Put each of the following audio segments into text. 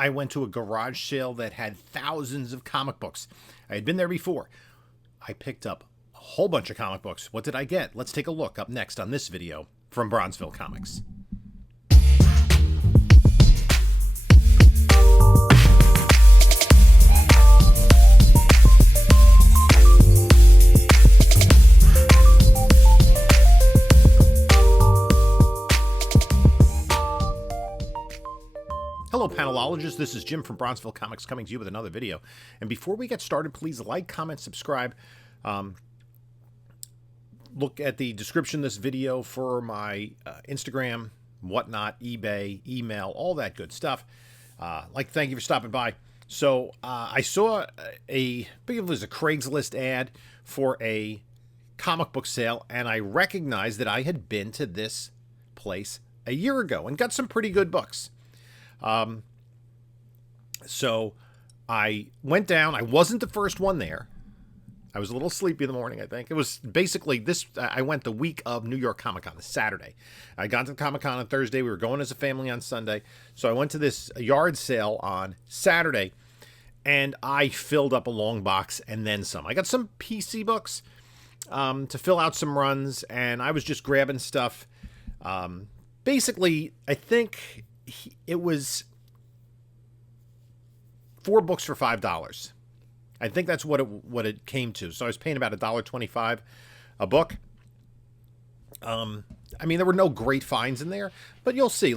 I went to a garage sale that had thousands of comic books. I had been there before. I picked up a whole bunch of comic books. What did I get? Let's take a look up next on this video from Bronzeville Comics. Hello panelologists, this is Jim from Bronzeville Comics coming to you with another video. And before we get started, please like, comment, subscribe. Look at the description of this video for my Instagram, whatnot, eBay, email, all that good stuff. Thank you for stopping by. So I saw I think it was a Craigslist ad for a comic book sale, and I recognized that I had been to this place a year ago and got some pretty good books. So I went down. I wasn't the first one there. I was a little sleepy in the morning, I think. It was basically this. I went the week of New York Comic Con, the Saturday. I got to Comic Con on Thursday. We were going as a family on Sunday. So I went to this yard sale on Saturday, and I filled up a long box and then some. I got some PC books to fill out some runs, and I was just grabbing stuff. Basically, I think it was 4 books for $5. I think that's what it came to. So I was paying about $1.25 a book. I mean, there were no great finds in there, but you'll see.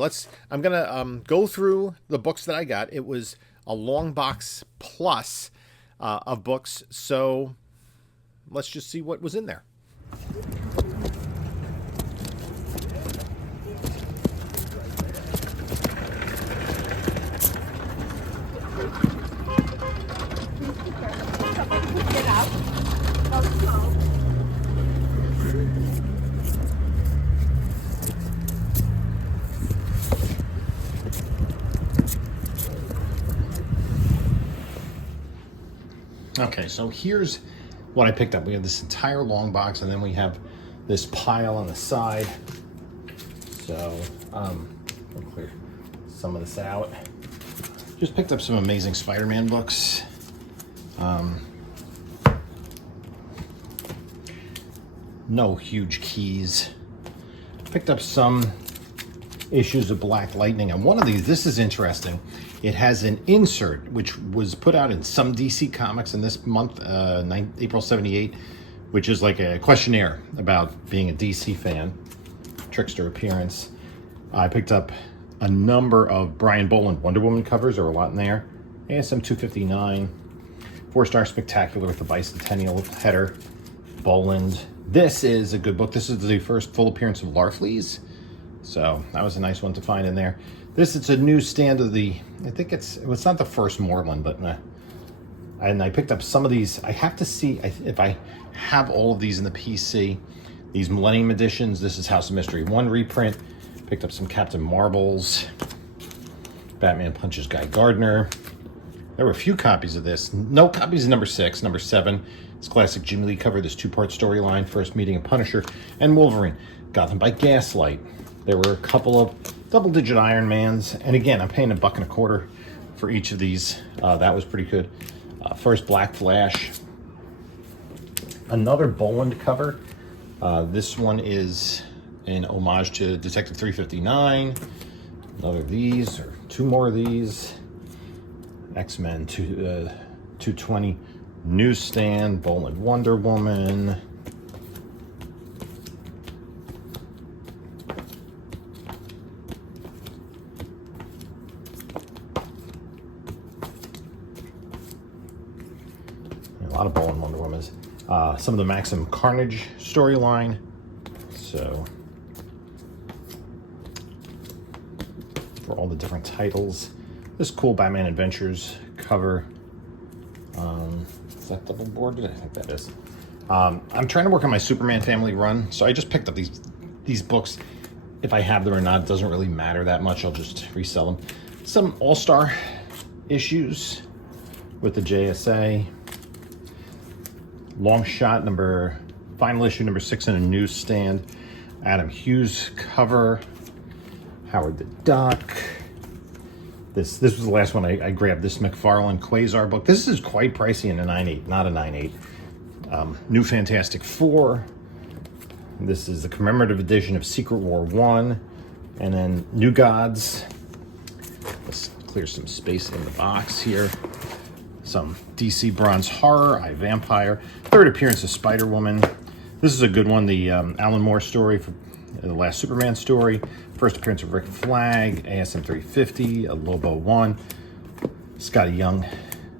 I'm gonna go through the books that I got. It was a long box plus of books. So let's just see what was in there. Okay, so here's what I picked up. We have this entire long box, and then we have this pile on the side. So, I'll clear some of this out. Just picked up some amazing Spider-Man books. No huge keys. Picked up some issues of Black Lightning, and one of these, this is interesting. It has an insert, which was put out in some DC Comics in this month, April 78, which is like a questionnaire about being a DC fan. Trickster appearance. I picked up a number of Brian Boland Wonder Woman covers. There were a lot in there. ASM 259. 4-star Spectacular with the bicentennial header. Boland. This is a good book. This is the first full appearance of Larfleeze. So that was a nice one to find in there. It's a new stand of the, I think it's not the first Moreland, but and I picked up some of these. I have to see if I have all of these in the PC. These Millennium editions. This is House of Mystery 1 reprint. Picked up some Captain Marvels. Batman Punches Guy Gardner. There were a few copies of this. No copies of number 6, number 7. It's classic Jimmy Lee cover, this 2-part storyline, first meeting of Punisher and Wolverine. Gotham by Gaslight. There were a couple of double-digit Iron Mans, and again, I'm paying $1.25 for each of these. That was pretty good. First Black Flash. Another Boland cover. This one is in homage to Detective 359. Another of these, or 2 more of these. X-Men 220 Newsstand, Boland Wonder Woman. A lot of Boland Wonder Womans. Some of the Maxim Carnage storyline. So, for all the different titles. This cool Batman Adventures cover. Is that double boarded? I think that is. I'm trying to work on my Superman family run, so I just picked up these books. If I have them or not, it doesn't really matter that much. I'll just resell them. Some All-Star issues with the JSA. Long Shot final issue number 6 in a newsstand. Adam Hughes cover. Howard the Duck. This was the last one I grabbed, this McFarlane Quasar book. This is quite pricey in a 9.8, not a 9.8. New Fantastic Four. This is the commemorative edition of Secret War 1. And then New Gods. Let's clear some space in the box here. Some DC Bronze Horror, I Vampire. Third appearance of Spider-Woman. This is a good one, the Alan Moore story, for the last Superman story. First appearance of Rick Flag, ASM 350, a Lobo 1, Scotty Young.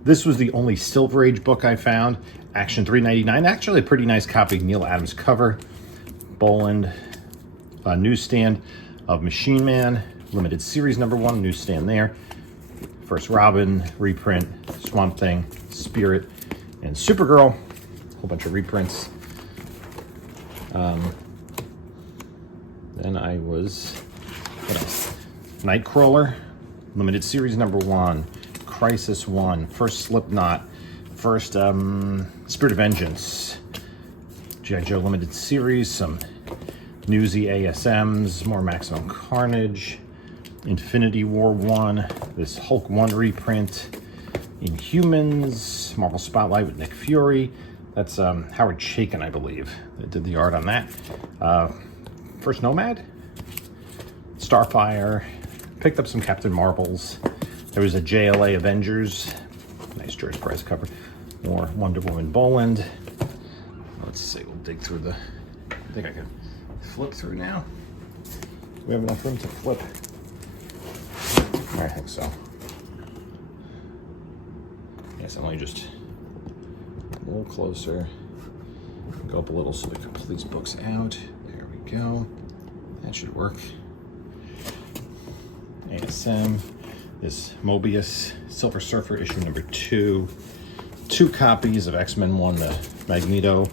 This was the only Silver Age book I found. Action 399, actually a pretty nice copy. Neil Adams cover. Boland, newsstand of Machine Man, limited series #1, newsstand there. First Robin, reprint, Swamp Thing, Spirit, and Supergirl. A whole bunch of reprints. Then I was, what else? Nightcrawler, limited series #1, Crisis 1, first Slipknot, first Spirit of Vengeance, G.I. Joe limited series, some Newsy ASMs, more Maximum Carnage, Infinity War 1, this Hulk 1 reprint, Inhumans, Marvel Spotlight with Nick Fury. That's Howard Chaykin, I believe, that did the art on that. First Nomad, Starfire, picked up some Captain Marvels. There was a JLA Avengers, nice George Price cover. More Wonder Woman Boland. Let's see, we'll dig through the, I think I can flip through now. Do we have enough room to flip? I think so. Yes, let me just a little closer. Go up a little so we can pull these books out. There we go. That should work. ASM. This Mobius Silver Surfer issue #2. 2 copies of X-Men 1, the Magneto.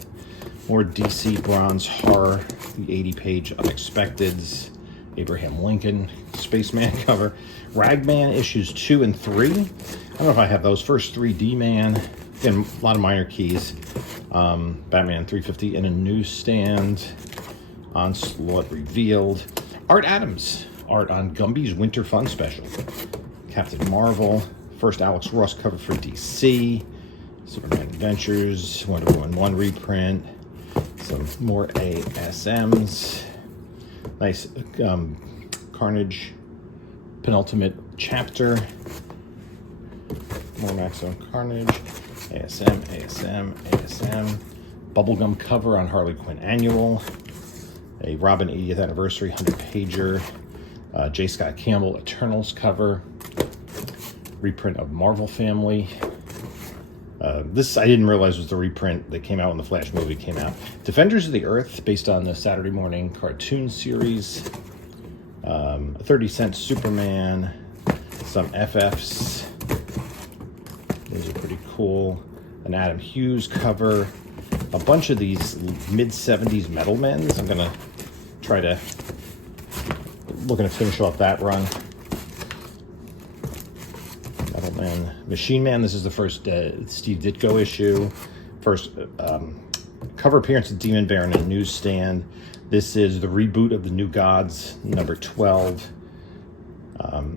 More DC Bronze Horror. The 80-page Unexpecteds. Abraham Lincoln Spaceman cover. Ragman issues 2 and 3. I don't know if I have those. First 3D Man. Again, a lot of minor keys. Batman 350 in a newsstand. Onslaught Revealed. Art Adams. Art on Gumby's Winter Fun Special. Captain Marvel. First Alex Ross cover for DC. Superman Adventures. Wonder Woman 1 reprint. Some more ASMs. Nice Carnage penultimate chapter. More Maximum Carnage. ASM. Bubblegum cover on Harley Quinn Annual. A Robin 80th Anniversary 100-pager. J. Scott Campbell Eternals cover. Reprint of Marvel Family. This I didn't realize was the reprint that came out when the Flash movie came out. Defenders of the Earth, based on the Saturday morning cartoon series. A 30-cent Superman. Some FFs. These are pretty cool. An Adam Hughes cover. A bunch of these mid-70s Metal Men's. I'm gonna try to, looking to finish off that run. Metal Man, Machine Man. This is the first Steve Ditko issue. First cover appearance of Demon Bear in a newsstand. This is the reboot of the New Gods, #12.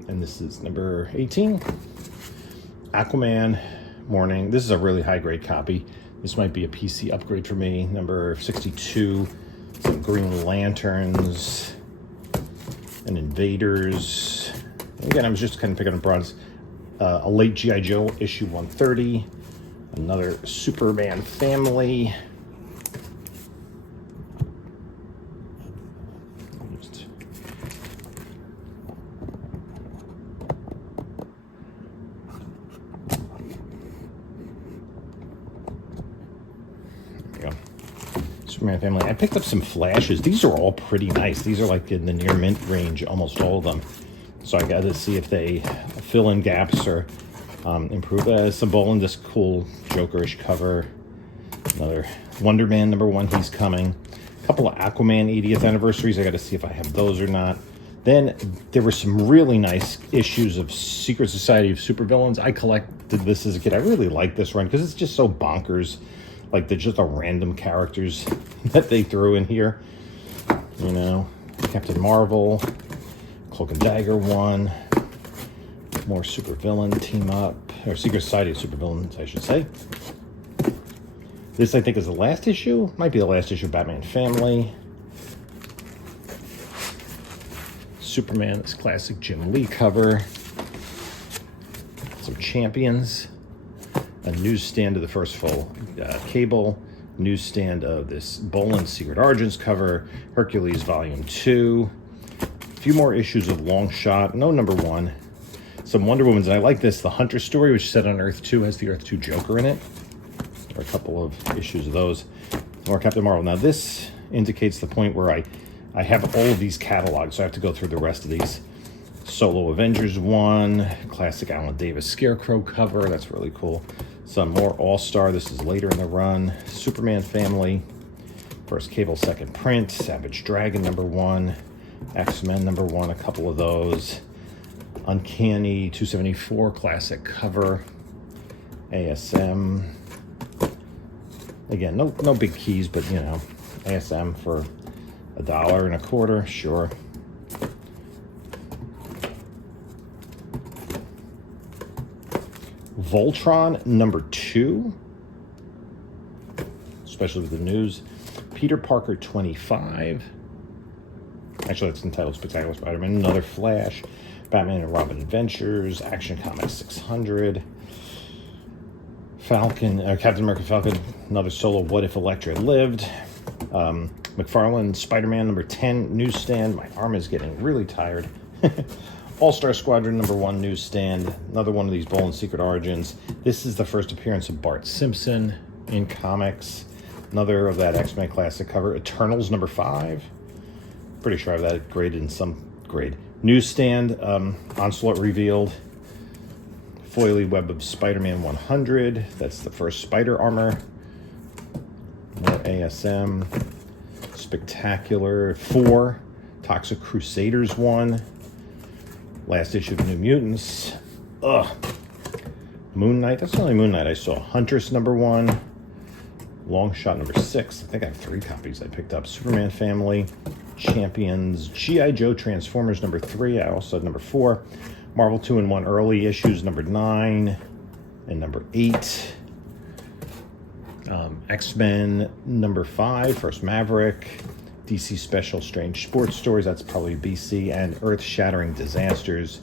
And this is #18. Aquaman Morning. This is a really high-grade copy. This might be a PC upgrade for me. #62. Some Green Lanterns. And Invaders. Again, I was just kind of picking up bronze. A late G.I. Joe issue 130. Another Superman Family. Superman Family. I picked up some flashes. These are all pretty nice. These are like in the near mint range, almost all of them. So I got to see if they fill in gaps or improve. Some Boland, this cool Jokerish cover. Another Wonder Man #1, he's coming. A couple of Aquaman 80th anniversaries. I got to see if I have those or not. Then there were some really nice issues of Secret Society of Supervillains. I collected this as a kid. I really like this run because it's just so bonkers. Like, they're just the random characters that they threw in here. You know, Captain Marvel, Cloak and Dagger 1, More supervillain team up, or Secret Society of Supervillains, I should say. This, I think, is the last issue. Might be the last issue of Batman Family. Superman, this classic Jim Lee cover. Some Champions. A newsstand of the first full Cable. Newsstand of this Boland Secret Origins cover. Hercules Volume 2. A few more issues of Long Shot. No number 1. Some Wonder Womans, and I like this. The Hunter story, which is set on Earth 2, has the Earth 2 Joker in it. Or a couple of issues of those. More Captain Marvel. Now this indicates the point where I have all of these catalogs, so I have to go through the rest of these. Solo Avengers 1, classic Alan Davis Scarecrow cover, that's really cool. Some more All-Star, this is later in the run. Superman Family, first Cable, second print. Savage Dragon number 1, X-Men number 1, a couple of those. Uncanny 274 classic cover, ASM. Again, no big keys, but you know, ASM for $1.25, sure. Voltron number 2, especially with the news. Peter Parker 25. Actually, that's entitled Spectacular Spider-Man. Another Flash. Batman and Robin Adventures. Action Comics 600. Captain America Falcon. Another solo What If Elektra Lived. McFarlane Spider-Man number 10 newsstand. My arm is getting really tired. All-Star Squadron number 1 newsstand. Another one of these Boland Secret Origins. This is the first appearance of Bart Simpson in comics. Another of that X-Men classic cover. Eternals number 5. Pretty sure I have that graded in some grade. Newsstand. Onslaught revealed. Foily Web of Spider-Man 100. That's the first Spider Armor. More ASM. Spectacular 4. Toxic Crusaders 1. Last issue of New Mutants. Moon Knight. That's the only Moon Knight I saw. Huntress number 1. Long Shot number 6. I think I have 3 copies I picked up. Superman Family. Champions. G.I. Joe Transformers number 3. I also had number 4. Marvel 2-in-1 early issues number 9 and number 8. X-Men number 5. First Maverick. DC Special Strange Sports Stories, that's probably BC, and Earth-Shattering Disasters.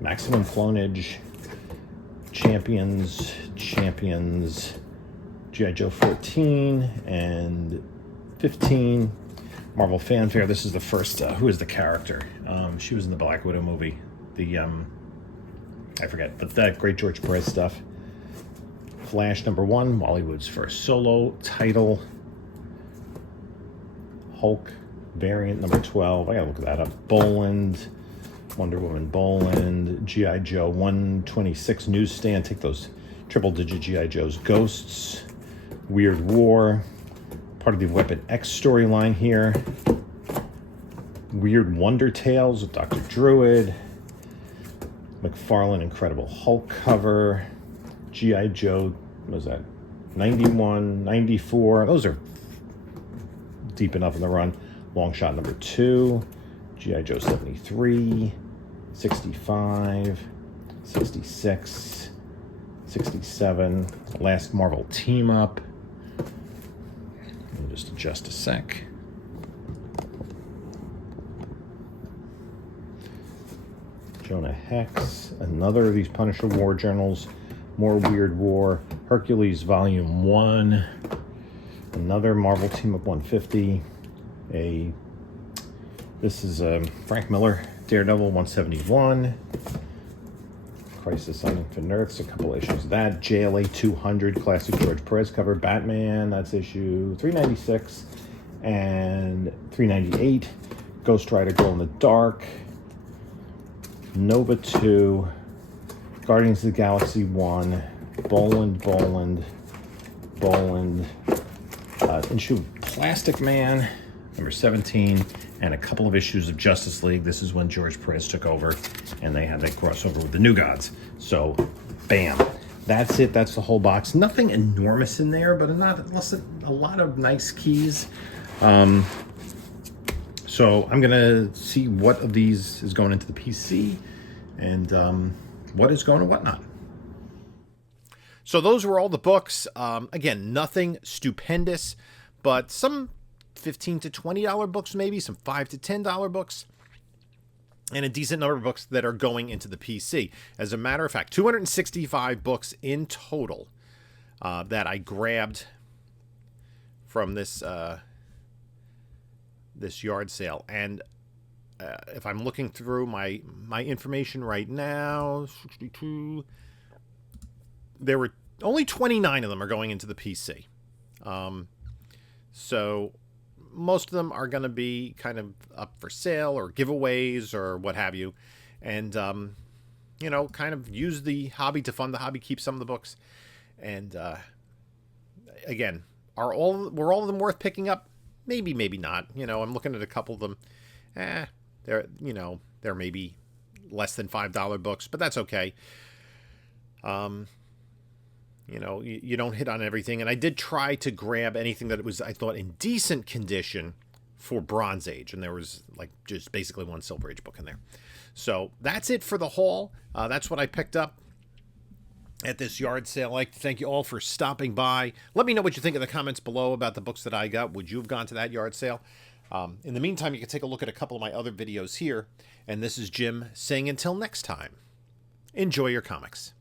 Maximum Clonage, Champions, G.I. Joe 14 and 15. Marvel Fanfare, this is the first, who is the character? She was in the Black Widow movie. I forget, but that great George Perez stuff. Flash number 1, Hollywood's first solo title. Hulk variant number 12. I gotta look that up. Boland, Wonder Woman Boland, G.I. Joe 126 newsstand. Take those triple-digit G.I. Joes. Ghosts, Weird War, part of the Weapon X storyline here. Weird Wonder Tales with Dr. Druid. McFarlane Incredible Hulk cover. G.I. Joe, what was that? 91, 94. Those are deep enough in the run. Long Shot number 2. G.I. Joe 73. 65. 66. 67. Last Marvel Team Up. Let me just adjust a sec. Jonah Hex. Another of these Punisher War Journals. More Weird War. Hercules Volume 1. Another Marvel Team Up 150. This is Frank Miller, Daredevil 171. Crisis on Infinite Earths, a couple issues of that. JLA 200, classic George Perez cover. Batman, that's issue 396 and 398. Ghost Rider Glow in the Dark. Nova 2. Guardians of the Galaxy 1. Boland. Issue Plastic Man, number 17, and a couple of issues of Justice League. This is when George Perez took over, and they had that crossover with the New Gods. So, bam. That's it. That's the whole box. Nothing enormous in there, but a lot of nice keys. So I'm going to see what of these is going into the PC, and what is going and whatnot. So those were all the books. Again, nothing stupendous, but some $15 to $20 books, maybe some $5 to $10 books, and a decent number of books that are going into the PC. As a matter of fact, 265 books in total that I grabbed from this this yard sale. And if I'm looking through my information right now, 62, there were only 29 of them are going into the PC. So most of them are going to be kind of up for sale or giveaways or what have you. And, you know, kind of use the hobby to fund the hobby, keep some of the books. And, again, were all of them worth picking up? Maybe, maybe not. You know, I'm looking at a couple of them. They're maybe less than $5 books, but that's okay. You know, you don't hit on everything. And I did try to grab anything that was, I thought, in decent condition for Bronze Age. And there was, like, just basically one Silver Age book in there. So that's it for the haul. That's what I picked up at this yard sale. I'd like to thank you all for stopping by. Let me know what you think in the comments below about the books that I got. Would you have gone to that yard sale? In the meantime, you can take a look at a couple of my other videos here. And this is Jim saying until next time, enjoy your comics.